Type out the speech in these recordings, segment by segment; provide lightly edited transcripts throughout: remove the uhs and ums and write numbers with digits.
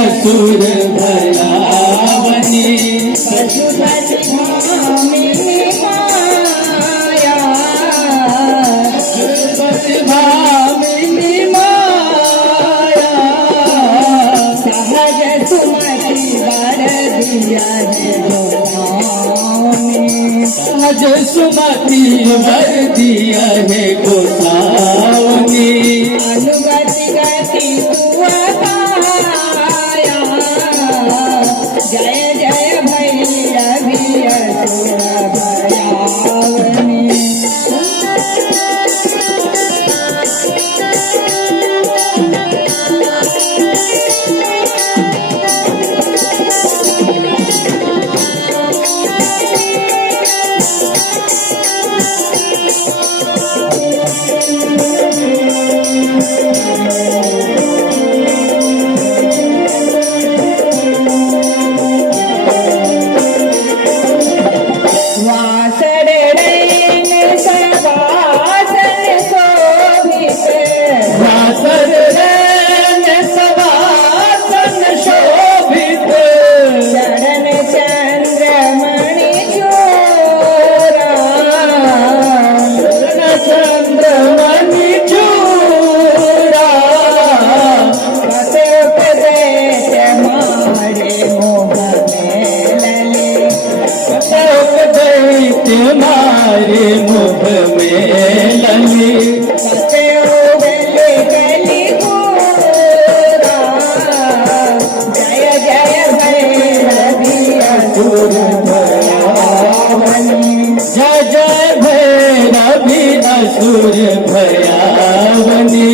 असुर भयावनी पशुपति भामिनी माया पशुपति भामिनी माया सहज सुमति वर दिया सहज सुमति वर दिया है गोसावनी अनुगति गति जय जय भैरवी असुर भयावनी तुम्हारे मुख में लली जय जय भैरवी असुर भयावनी जय जय भैरवी असुर भयावनी जय जय भैरवी असुर भयावनी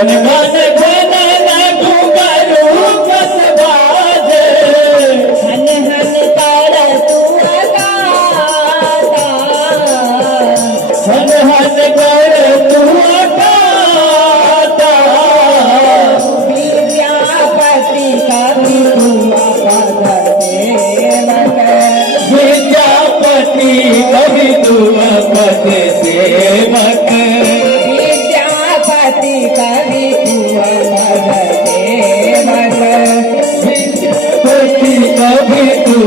घन घन घन घुंघरू कस बाजे हन हन तार तू गाता हन हन कर तू गाता विद्यापति कवि तू पद सेवक विद्यापति कवि तू पद सेवक विद्यापति कवि तू पद सेवक विद्यापति कवि तू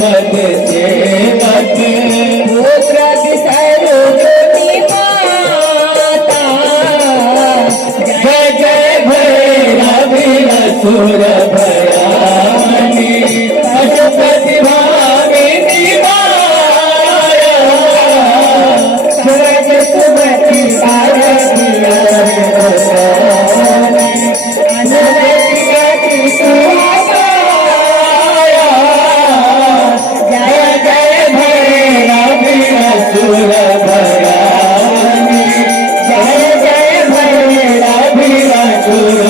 पद सेवक पुत्र सर्वोनि माता जय जय भैरवी असुर भयानी पशुपति भामिनी माया सूरज सुमति पार्वती अनुमति गति माया जय जय भैरवी असुर भयानी जय जय भैरवी असुर